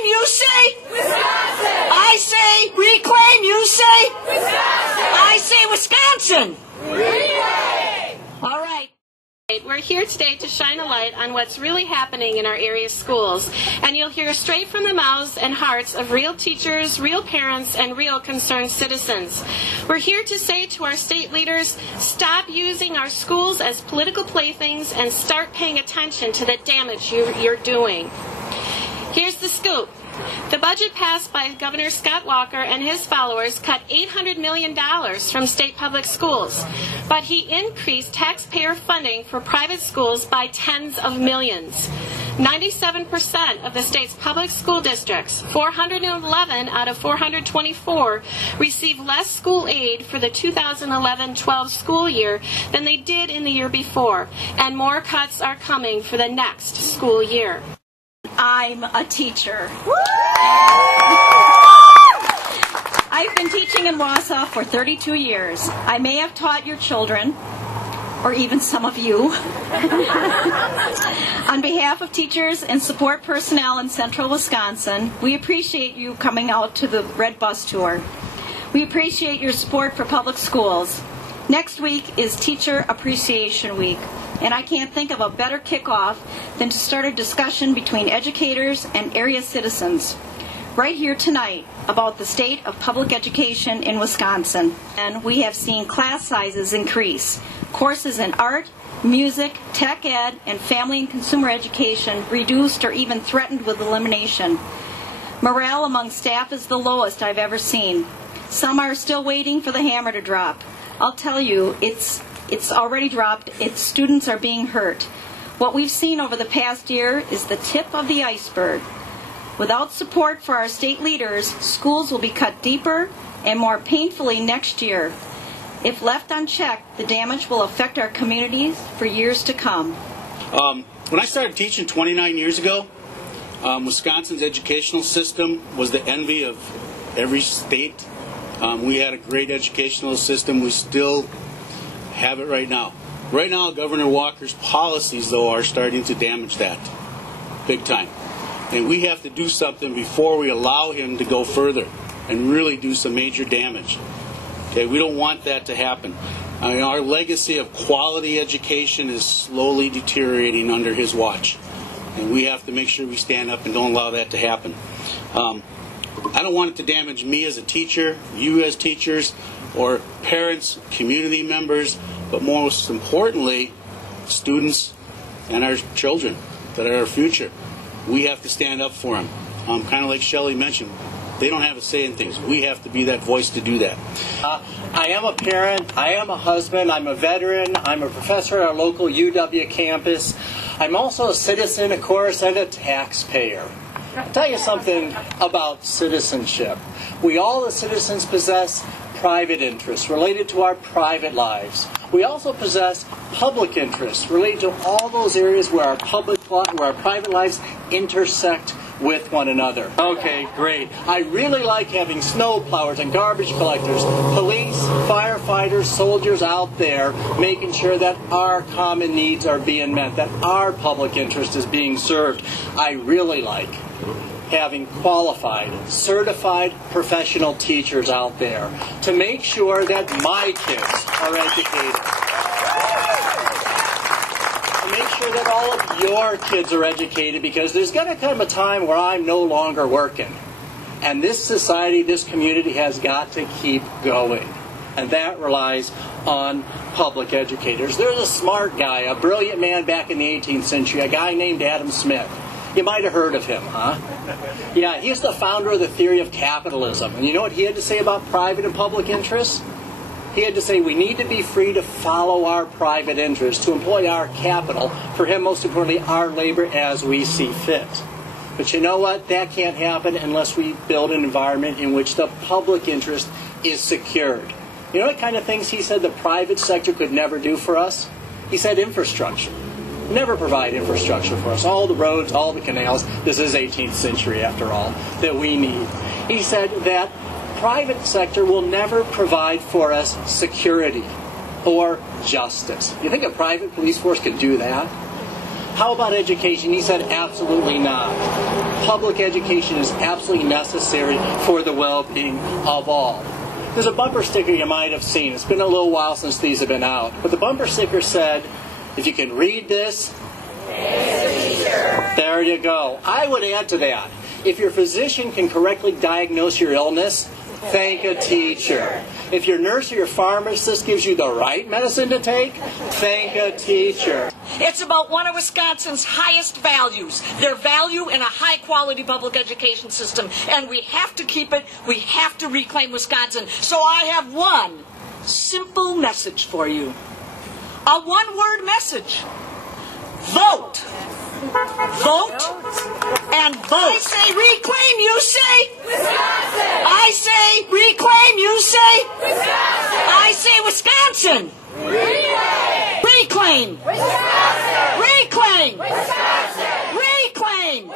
Reclaim, you say? Wisconsin! I say reclaim, you say? Wisconsin! I say Wisconsin! Relay! All right. We're here today to shine a light on what's really happening in our area schools, and you'll hear straight from the mouths and hearts of real teachers, real parents, and real concerned citizens. We're here to say to our state leaders, stop using our schools as political playthings and start paying attention to the damage you're doing. Here's the scoop. The budget passed by Governor Scott Walker and his followers cut $800 million from state public schools, but he increased taxpayer funding for private schools by tens of millions. 97% of the state's public school districts, 411 out of 424, received less school aid for the 2011-12 school year than they did in the year before, and more cuts are coming for the next school year. I'm a teacher. I've been teaching in Wausau for 32 years. I may have taught your children, or even some of you. On behalf of teachers and support personnel in central Wisconsin, we appreciate you coming out to the Red Bus Tour. We appreciate your support for public schools. Next week is Teacher Appreciation Week, and I can't think of a better kickoff than to start a discussion between educators and area citizens right here tonight about the state of public education in Wisconsin. And we have seen class sizes increase. Courses in art, music, tech ed, and family and consumer education reduced or even threatened with elimination. Morale among staff is the lowest I've ever seen. Some are still waiting for the hammer to drop. I'll tell you, it's already dropped. Its students are being hurt. What we've seen over the past year is the tip of the iceberg. Without support for our state leaders, schools will be cut deeper and more painfully next year. If left unchecked, the damage will affect our communities for years to come. When I started teaching 29 years ago, Wisconsin's educational system was the envy of every state. We had a great educational system. We still have it right now. Right now, Governor Walker's policies, though, are starting to damage that big time. And we have to do something before we allow him to go further and really do some major damage. Okay, we don't want that to happen. I mean, our legacy of quality education is slowly deteriorating under his watch. And we have to make sure we stand up and don't allow that to happen. I don't want it to damage me as a teacher, you as teachers, or parents, community members, but most importantly, students and our children that are our future. We have to stand up for them. Kind of like Shelley mentioned, they don't have a say in things. We have to be that voice to do that. I am a parent, I am a husband, I'm a veteran, I'm a professor at our local UW campus. I'm also a citizen, of course, and a taxpayer. I'll tell you something about citizenship. We all as citizens possess private interests related to our private lives. We also possess public interests related to all those areas where our private lives intersect with one another. Okay, great. I really like having snow plowers and garbage collectors, police, firefighters, soldiers out there making sure that our common needs are being met, that our public interest is being served. I really like having qualified, certified professional teachers out there to make sure that my kids are educated. To make sure that all of your kids are educated, because there's going to come a time where I'm no longer working. And this society, this community has got to keep going. And that relies on public educators. There's a smart guy, a brilliant man back in the 18th century, a guy named Adam Smith. You might have heard of him, huh? Yeah, he's the founder of the theory of capitalism. And you know what he had to say about private and public interests? He had to say we need to be free to follow our private interests, to employ our capital, for him, most importantly, our labor as we see fit. But you know what? That can't happen unless we build an environment in which the public interest is secured. You know what kind of things he said the private sector could never do for us? He said infrastructure. Never provide infrastructure for us. All the roads, all the canals, this is 18th century after all, that we need. He said that private sector will never provide for us security or justice. You think a private police force could do that? How about education? He said, absolutely not. Public education is absolutely necessary for the well-being of all. There's a bumper sticker you might have seen. It's been a little while since these have been out. But the bumper sticker said, if you can read this, there you go. I would add to that, if your physician can correctly diagnose your illness, thank a teacher. If your nurse or your pharmacist gives you the right medicine to take, thank a teacher. It's about one of Wisconsin's highest values, their value in a high-quality public education system. And we have to keep it. We have to reclaim Wisconsin. So I have one simple message for you. A one-word message. Vote. Vote and vote. I say reclaim, you say? Wisconsin! I say reclaim, you say? Wisconsin! I say Wisconsin! Reclaim! Reclaim! Wisconsin! Reclaim! Wisconsin! Reclaim!